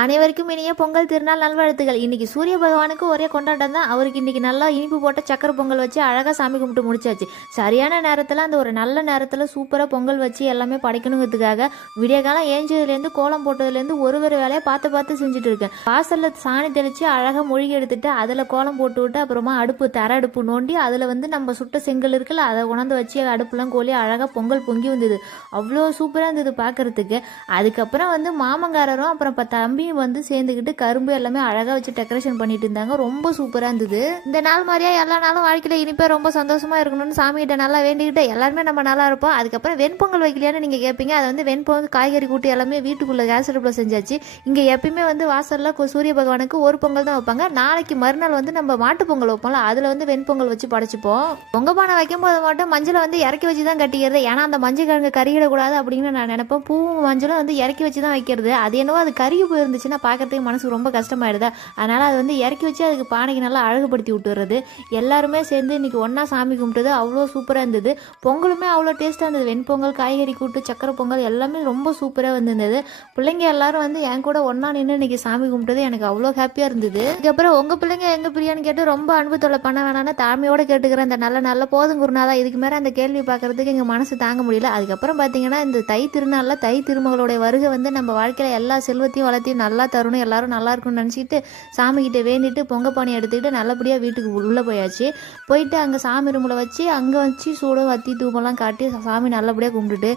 அனைவருக்கும் இனிய பொங்கல் திருநாள் நல்வாழ்த்துகள் இன்னைக்கு சூரிய பகவானுக்கு ஒரே கொண்டாட்டம் தான். அவருக்கு இன்னைக்கு நல்லா இனிப்பு போட்ட சக்கரை பொங்கல் வச்சு அழகாக சாமி கும்பிட்டு முடிச்சாச்சு. சரியான நேரத்தில் அந்த ஒரு நல்ல நேரத்தில் சூப்பராக பொங்கல் வச்சு எல்லாமே படைக்கணுங்கிறதுக்காக விடிய காலம் ஏஞ்சதுலேருந்து கோலம் போட்டதுலேருந்து ஒரு ஒரு வேலையை பார்த்து பார்த்து செஞ்சுட்டு இருக்கேன். வாசலில் சாணி தெளித்து அழகாக மொழிகி எடுத்துட்டு அதில் கோலம் போட்டு விட்டு அப்புறமா அடுப்பு தர அடுப்பு நோண்டி அதில் வந்து நம்ம சுட்ட செங்கல் இருக்குல்ல அதை உணர்ந்து வச்சு அடுப்புலாம் கோலி அழகாக பொங்கல் பொங்கி வந்தது. அவ்வளோ சூப்பராக இருந்தது பார்க்கறதுக்கு. அதுக்கப்புறம் வந்து மாமங்காரரும் அப்புறம் இப்போ தம்பியும் வந்து சேர்ந்துக்கிட்டு கரும்பு எல்லாமே அழகாக வச்சு டெக்கரேஷன் பண்ணிட்டு இருந்தாங்க. ரொம்ப சூப்பராக இருந்தது. இந்த நாள் மாதிரியா எல்லா நாளும் வாழ்க்கையில் இனிப்பே ரொம்ப சந்தோஷமாக இருக்கணும்னு சாமிகிட்ட நல்லா வேண்டிக்கிட்டு எல்லாருமே நம்ம நல்லா இருப்போம். அதுக்கப்புறம் வெண்பொங்கல் வைக்கலையான்னு நீங்கள் கேட்பீங்க அதை வந்து வெண்பொங்கல் காய்கறி கூட்டி எல்லாமே வீட்டுக்குள்ளே கேஸ் அடுப்பில் செஞ்சாச்சு. இங்கே எப்பயுமே வந்து வாசலில் சூரிய பகவானுக்கு ஒரு பொங்கல் தான் வைப்பாங்க. நாளைக்கு மறுநாள் வந்து நம்ம மாட்டு பொங்கல் வைப்போம்ல அதில் வந்து வெண்பொங்கல் வச்சு படைச்சிப்போம். பொங்க பானை வைக்கும் போது மட்டும் மஞ்சளை வந்து இறக்கி வச்சு தான் கட்டிக்கிறது. ஏன்னா அந்த மஞ்சள் கிழங்கு கறியிடக்கூடாது அப்படின்னு நான் நினைப்பேன். பூவும் மஞ்சளும் வந்து இறக்கி வச்சு தான் வைக்கிறது. அது என்னவோ அது கருகி இருந்துச்சுன்னா பார்க்கறதுக்கு மனசு ரொம்ப கஷ்டமாயிடுதா? அதனால் அது வந்து இறக்கி வச்சு அதுக்கு பானைக்கு நல்லா அழகுபடுத்தி விட்டுறது எல்லாருமே சேர்ந்து இன்னைக்கு ஒன்றா சாமி கும்பிட்டது அவ்வளோ சூப்பராக இருந்தது. பொங்கலுமே அவ்வளோ டேஸ்ட்டாக இருந்தது. வெண்பொங்கல் காய்கறி கூட்டு சக்கரை பொங்கல் எல்லாமே ரொம்ப சூப்பராக வந்துருந்தது. பிள்ளைங்க எல்லாரும் வந்து என் கூட ஒன்றா நின்று இன்றைக்கி சாமி கும்பிட்டது எனக்கு அவ்வளோ ஹாப்பியாக இருந்தது. அதுக்கப்புறம் உங்கள் பிள்ளைங்க எங்கள் பிரியான்னு கேட்டு ரொம்ப அன்பு பண்ண வேணாம்னு தாழ்மையோட கேட்டுக்கிறேன். அந்த நல்ல நல்ல போதும் குருநாதா இதுக்கு மேலே அந்த கேள்வி பார்க்கறதுக்கு எங்கள் மனசு தாங்க முடியல. அதுக்கப்புறம் பார்த்தீங்கன்னா இந்த தை திருநாளில் தை திருமகளுடைய வருகை வந்து நம்ம வாழ்க்கையில் எல்லா செல்வத்தையும் வளர்த்தையும் நல்லா தரணும் எல்லாரும் நல்லா இருக்கும்னு நினச்சிக்கிட்டு சாமிக்கிட்ட வேண்டிட்டு பொங்க பானை எடுத்துக்கிட்டு நல்லபடியாக வீட்டுக்கு உள்ளே போயாச்சு. போயிட்டு அங்கே சாமி ரூமில் வச்சு அங்கே வச்சு சூடம் வத்தி தூமெல்லாம் காட்டி சாமி நல்லபடியாக கும்பிட்டுட்டு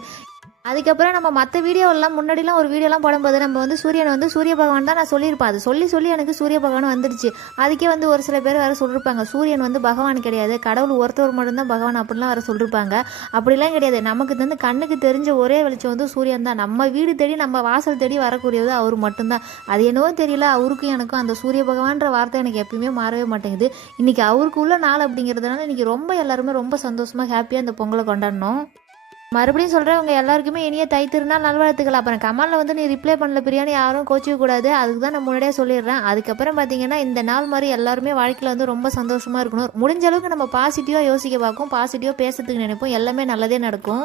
அதுக்கப்புறம் நம்ம மற்ற வீடியோவெல்லாம் முன்னாடிலாம் ஒரு வீடியோலாம் போடும்போது நம்ம வந்து சூரியனை வந்து சூரிய பகவான் தான் நான் சொல்லியிருப்பேன். அது சொல்லி சொல்லி எனக்கு சூரிய பகவான் வந்துடுச்சு. அதுக்கே வந்து ஒரு சில பேர் வேறு சொல்லியிருப்பாங்க சூரியன் வந்து பகவான் கிடையாது. கடவுள் ஒருத்தவர் மட்டும்தான் பகவான் அப்படிலாம் வேறு சொல்லியிருப்பாங்க அப்படிலாம் கிடையாது. நமக்கு வந்து கண்ணுக்கு தெரிஞ்ச ஒரே வெளிச்சம் வந்து சூரியன் தான். நம்ம வீடு தேடி நம்ம வாசல் தேடி வரக்கூடியது அவர் மட்டும்தான். அது என்னவோ தெரியல. அவருக்கும் எனக்கும் அந்த சூரிய பகவான்ற வார்த்தை எனக்கு எப்பயுமே மாறவே மாட்டேங்குது. இன்றைக்கி அவருக்கு உள்ள நாள் அப்படிங்கிறதுனால இன்றைக்கி ரொம்ப எல்லாருமே ரொம்ப சந்தோஷமாக ஹாப்பியாக இந்த பொங்கலை கொண்டாடணும். மறுபடியும் சொல்கிறவங்க எல்லாருக்குமே இனிய தை திருநாள் நல்வாழ்த்துக்கள். அப்புறம் கமலில் வந்து நீ ரிப்ளை பண்ணல பிரியாணி யாரும் கோச்சிக்க கூடாது. அதுக்கு தான் நான் முன்னாடியே சொல்லிடுறேன். அதுக்கப்புறம் பார்த்தீங்கன்னா இந்த நாள் மாதிரி எல்லாருமே வாழ்க்கையில் வந்து ரொம்ப சந்தோஷமாக இருக்கணும். முடிஞ்ச அளவுக்கு நம்ம பாசிட்டிவாக யோசிக்க பார்க்கும். பாசிட்டிவாக பேசுறதுக்கு நினைப்போம். எல்லாமே நல்லதே நடக்கும்.